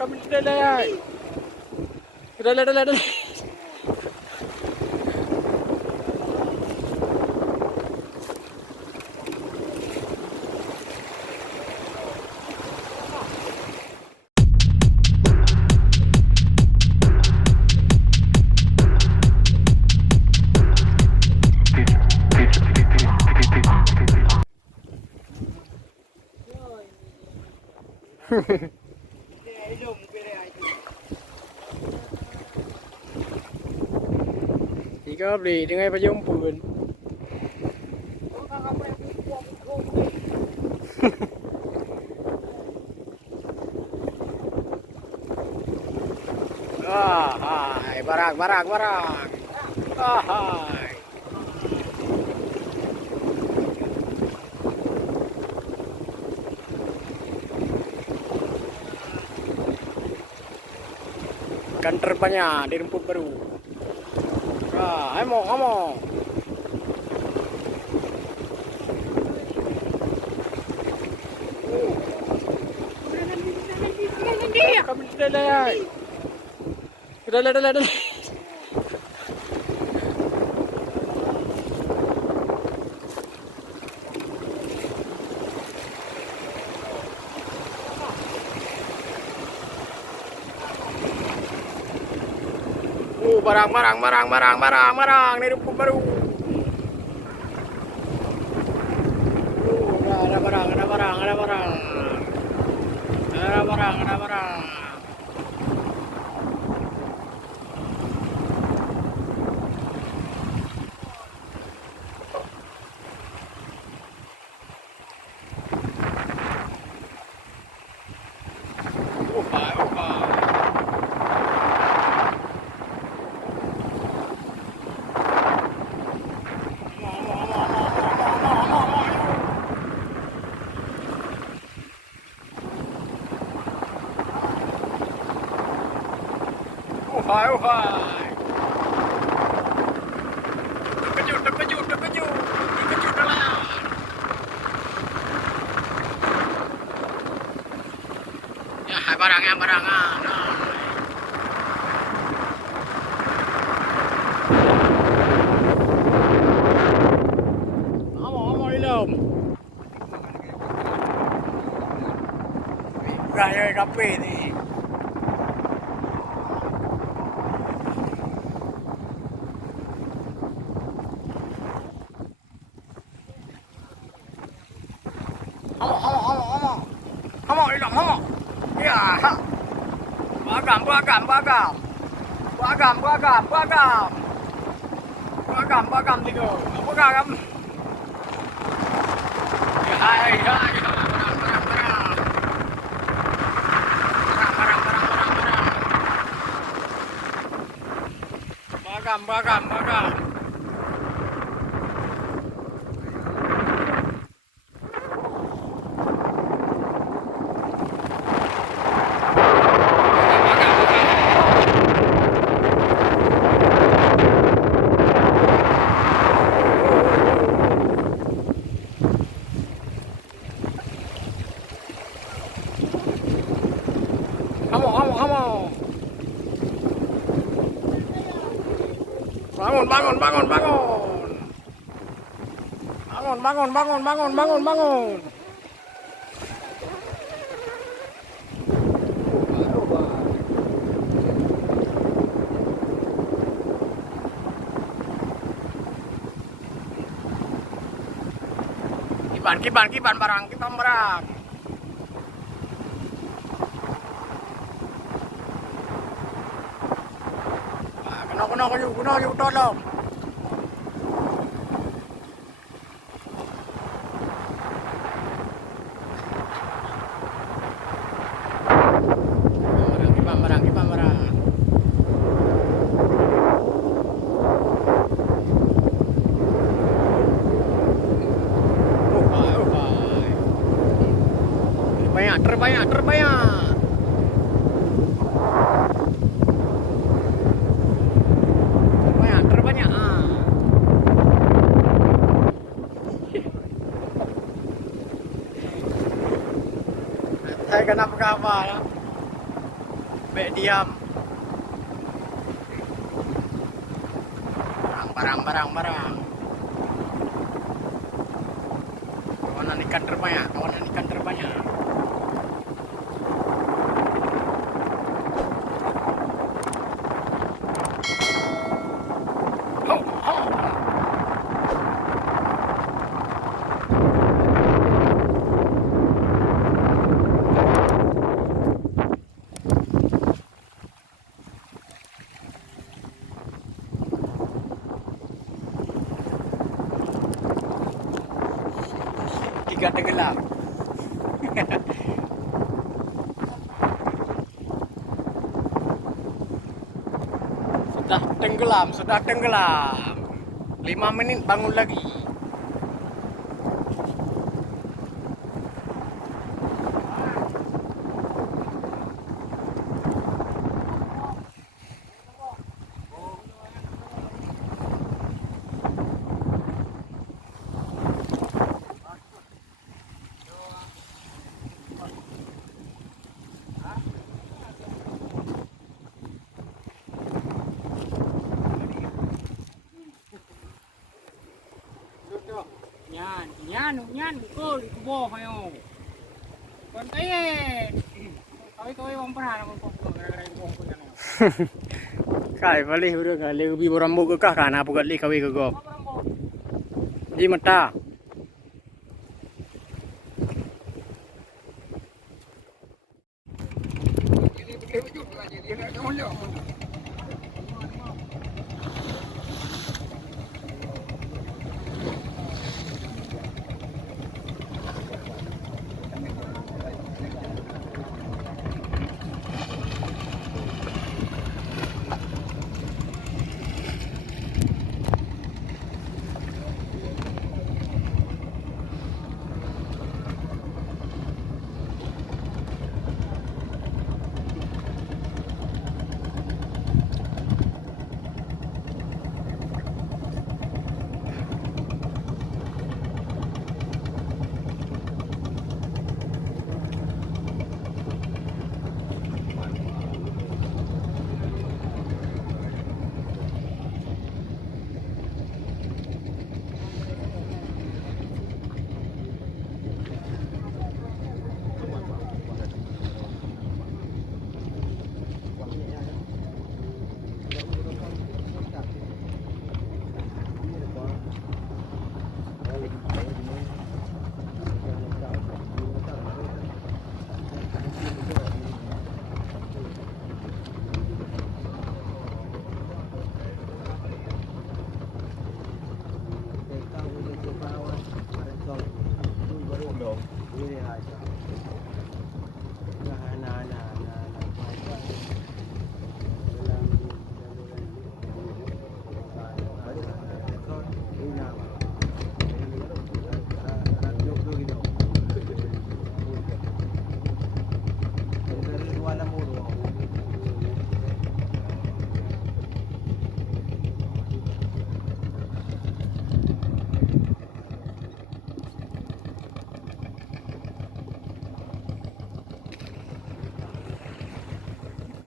kami sudah. Dah. Thì có gì thì ngay phải dùngปืน hai barang. Hai. Ikan terbanyak di rumput baru. Ngomong. Kami sudah. Dah. Barang di rumput baru. Ada barang. Hai. Terkejut dalam. Ya, barangan. Ngomong ilum. Gaya kape ni. Ngomong. Ya. Bagam. Bagam tiga. Bagam. Ya, hai. Bagam. Ngomong. Bangun. Kiban barang. Kuno yuk tolong. Barang. Terbanyak. Saya kenapa kabar? Bebek diam. Barang. Kawanan ikan terbanyak. Tiga tenggelam. Sudah tenggelam. 5 menit bangun lagi. Nyan, kau di bawah kayo. Kontayin. Kau wang pernah namun kau gara-gara bawah kau yan. Kai balik udah kali ubi berambut ke kah kan apa kali kau ke gop. Di mata.